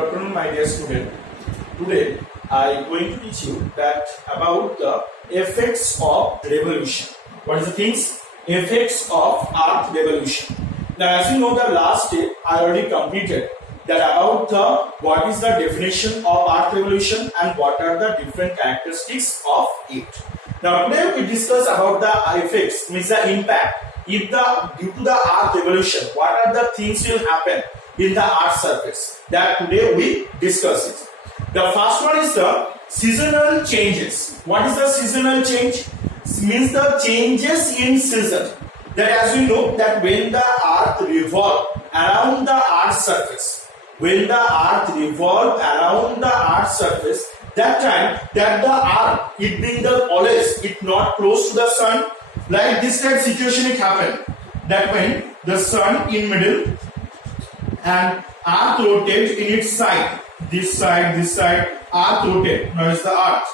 Good afternoon, my dear student. Today I am going to teach you that about the effects of revolution. What is the things? Effects of Earth revolution. Now, as you know, the last day I already completed that about what is the definition of Earth revolution and what are the different characteristics of it. Now today we discuss about the effects, means the impact. If due to the Earth revolution, what are the things will happen in the Earth surface? That today we discuss it. The first one is the seasonal changes. What is the seasonal change? It means the changes in season. That as we know that when the Earth revolves around the Earth surface, when the Earth revolves around the Earth surface, that time that the Earth, it being the always it not close to the sun, like this type situation it happened. That when the sun in middle and Earth rotates in its side, this side, Earth rotate. Now is the Earth.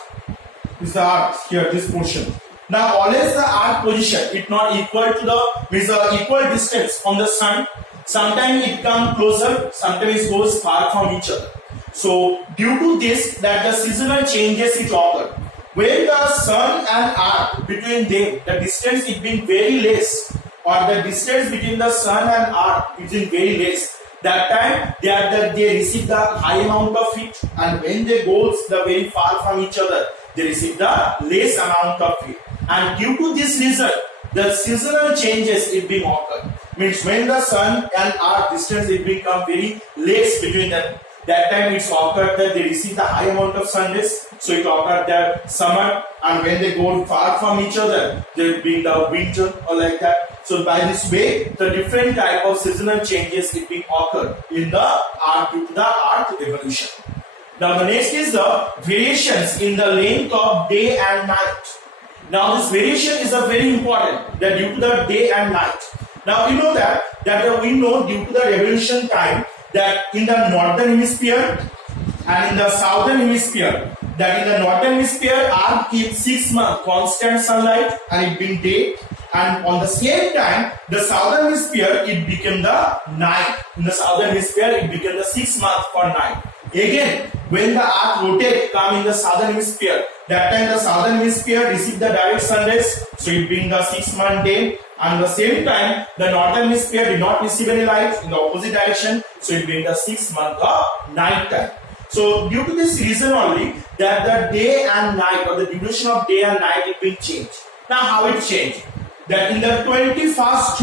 Is the Earth here, this portion. Now always the Earth position, it not equal to the with the equal distance from the sun. Sometimes it come closer, sometimes it goes far from each other. So due to this, that the seasonal changes it occur. When the sun and Earth between them, the distance is being very less, or the distance between the sun and Earth is in very less. That time they receive the high amount of heat, and when they go the very far from each other, they receive the less amount of heat. And due to this reason, the seasonal changes it being occur. Means when the sun and Earth distance it become very less between them, that time it's occurred that they receive the high amount of sun rays, so it occurred that summer, and when they go far from each other, there will be the winter or like that. So by this way, the different type of seasonal changes it will occur in the Earth due to the Earth revolution. Now the next is the variations in the length of day and night. Now this variation is a very important, that due to the day and night. Now you know that we know due to the revolution time that in the northern hemisphere and in the southern hemisphere, that in the northern hemisphere Earth keeps 6 months constant sunlight and it being day, and on the same time the southern hemisphere it became the night. In the southern hemisphere it became the 6 months for night. Again, when the Earth rotate come in the southern hemisphere, that time the southern hemisphere receive the direct sun rays, so it being the 6 month day, and the same time the northern hemisphere did not receive any light in the opposite direction, so it being the 6 month of night time. So due to this reason only that the day and night, or the duration of day and night it will change. Now how it changed? That in the 21st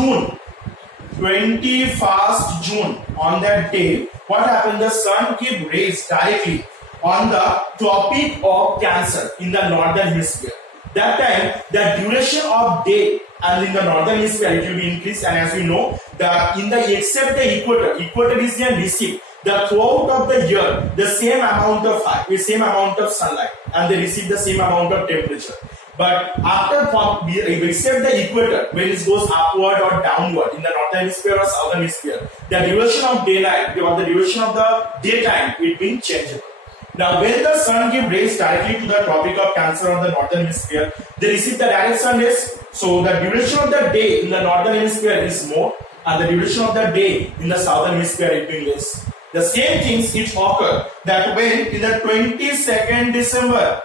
June on that day, what happened? The sun gave rays directly on the Tropic of Cancer in the northern hemisphere. That time the duration of day and in the northern hemisphere it will be increased, and as we know that in the except the equator region receive the throughout of the year the same amount of sunlight, and they receive the same amount of temperature. But after except the equator, when it goes upward or downward in the northern hemisphere or southern hemisphere, the duration of daylight or the duration of the daytime will be changeable. Now when the sun gives rays directly to the Tropic of Cancer on the northern hemisphere, they receive the direct sun rays, so the duration of the day in the northern hemisphere is more, and the duration of the day in the southern hemisphere is being less. The same things it occur that when in the 22nd December,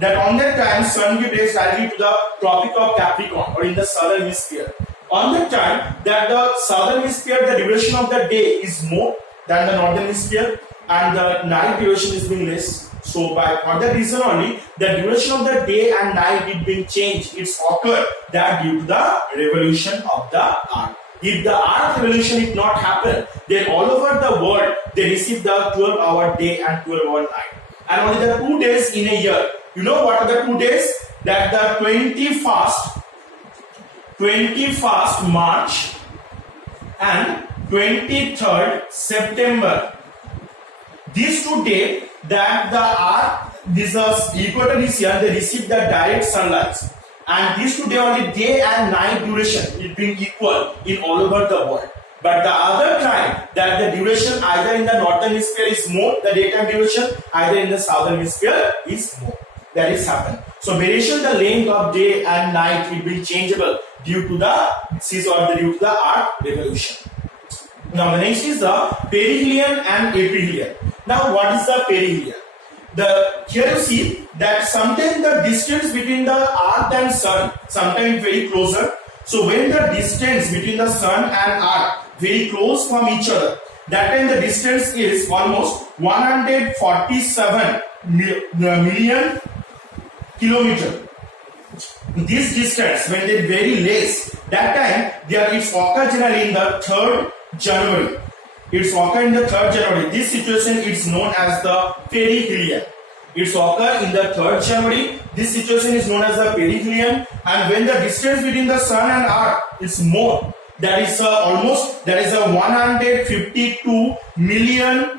that on that time sun gives rays directly to the Tropic of Capricorn or in the southern hemisphere. On that time that the southern hemisphere the duration of the day is more than the northern hemisphere, and the night duration is being less. So by for that reason only, the duration of the day and night it being changed, it's occurred that due to the revolution of the Earth. If the Earth revolution did not happen, then all over the world they receive the 12-hour day and 12-hour night. And only the 2 days in a year. You know what are the 2 days? That the 21st March and 23rd September. These 2 days that the Earth, this equator region, they receive the direct sunlight, and these 2 days only day and night duration it being equal in all over the world. But the other time that the duration either in the northern hemisphere is more, the daytime duration, either in the southern hemisphere is more. That is happened. So variation the length of day and night will be changeable due to the Earth revolution. Now the next is the perihelion and aphelion. Now what is the perihelion? Here you see that sometimes the distance between the earth and sun sometimes very closer. So when the distance between the sun and earth very close from each other, that time the distance is almost 147 million kilometer. This distance when they very less, that time there is occur generally in the 3rd January. It's occur in the 3rd January. This situation is known as the perihelion. It's occur in the 3rd January. This situation is known as the perihelion. And when the distance between the sun and earth is more, that is a 152 million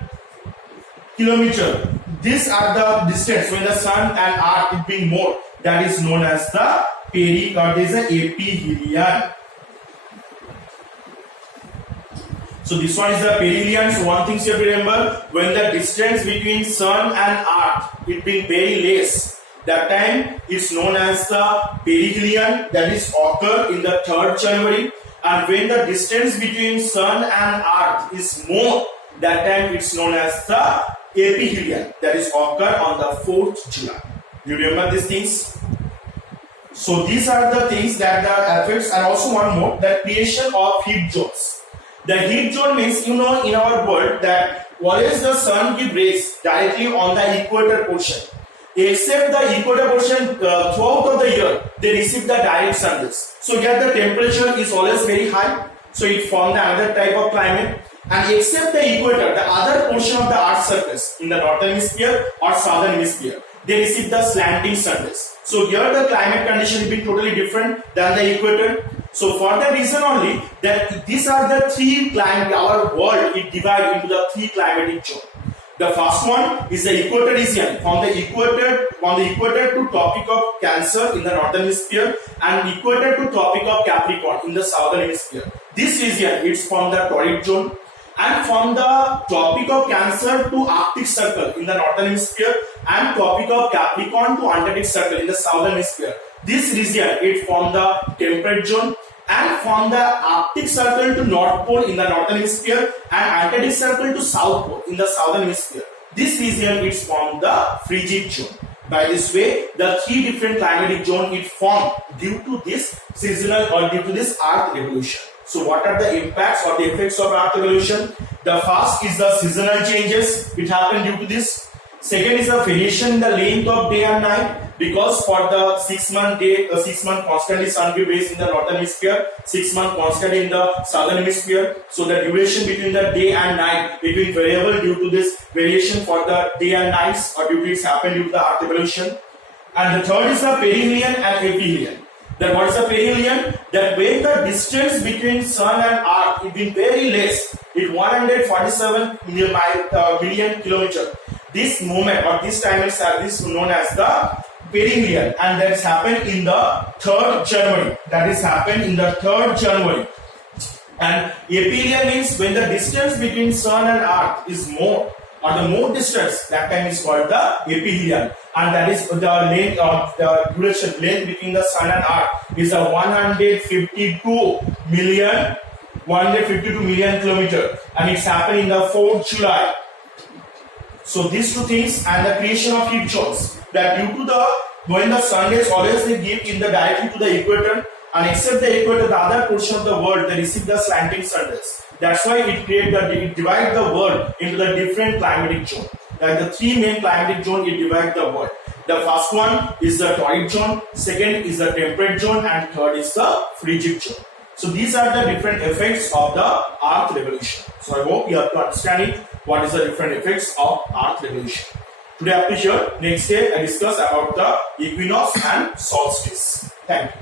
kilometer. These are the distance when the sun and earth is being more. That is known as the aphelion. So this one is the perihelion. So one thing you have to remember, when the distance between sun and earth it being very less, that time it's known as the perihelion, that is occur in the 3rd January. And when the distance between sun and earth is more, that time it's known as the aphelion, that is occur on the 4th July. You remember these things? So these are the things that the effects, and also one more, the creation of heat zones. The heat zone means, in our world that always the sun gives rays directly on the equator portion. Except the equator portion, throughout of the year they receive the direct sun rays. So here the temperature is always very high. So it forms another type of climate. And except the equator, the other portion of the earth's surface in the northern hemisphere or southern hemisphere, they receive the slanting sun rays. So here the climate condition will be totally different than the equator. So for that reason only, that these are the 3 climate, our world is divided into the 3 climatic zones. The first one is the equator region, from the equator to Tropic of Cancer in the northern hemisphere, and equator to Tropic of Capricorn in the southern hemisphere. This region is from the torrid zone, and from the Tropic of Cancer to Arctic Circle in the northern hemisphere, and Tropic of Capricorn to Antarctic Circle in the southern hemisphere. This region is from the temperate zone, and from the Arctic Circle to North Pole in the northern hemisphere, and Antarctic Circle to South Pole in the southern hemisphere. This region is from the frigid zone. By this way, the 3 different climatic zones is formed due to this seasonal or due to this earth revolution. So what are the impacts or the effects of earth revolution? The first is the seasonal changes. It happened due to this. Second is the variation in the length of day and night, because for the 6 month day, 6 month constantly sun be based in the northern hemisphere, 6 month constantly in the southern hemisphere. So the duration between the day and night it will variable due to this variation for the day and nights, or due to it's happened due to the earth revolution. And the third is the perihelion and aphelion. Then what is the perihelion? That when the distance between sun and earth is been very less, it 147 million kilometer. This moment or this time is known as the perihelion, and that's happened in the 3rd January. That is happened in the 3rd January. And aphelion means when the distance between sun and earth is more, or the more distance, that time is called the aphelion, and that is the length of the duration length between the sun and earth is a 152 million kilometer, and it's happened in the 4th July. So these 2 things, and the creation of heat zones, that due to the when the sun rays always they give in the directly to the equator, and except the equator, the other portion of the world they receive the slanting sun rays. That's why it divide the world into the different climatic zone. Like the 3 main climatic zone, it divide the world. The first one is the torrid zone, second is the temperate zone, and third is the frigid zone. So these are the different effects of the earth revolution. So I hope you have to understand it. What is the different effects of earth revolution? Today up to here. Next day I discuss about the equinox and solstice. Thank you.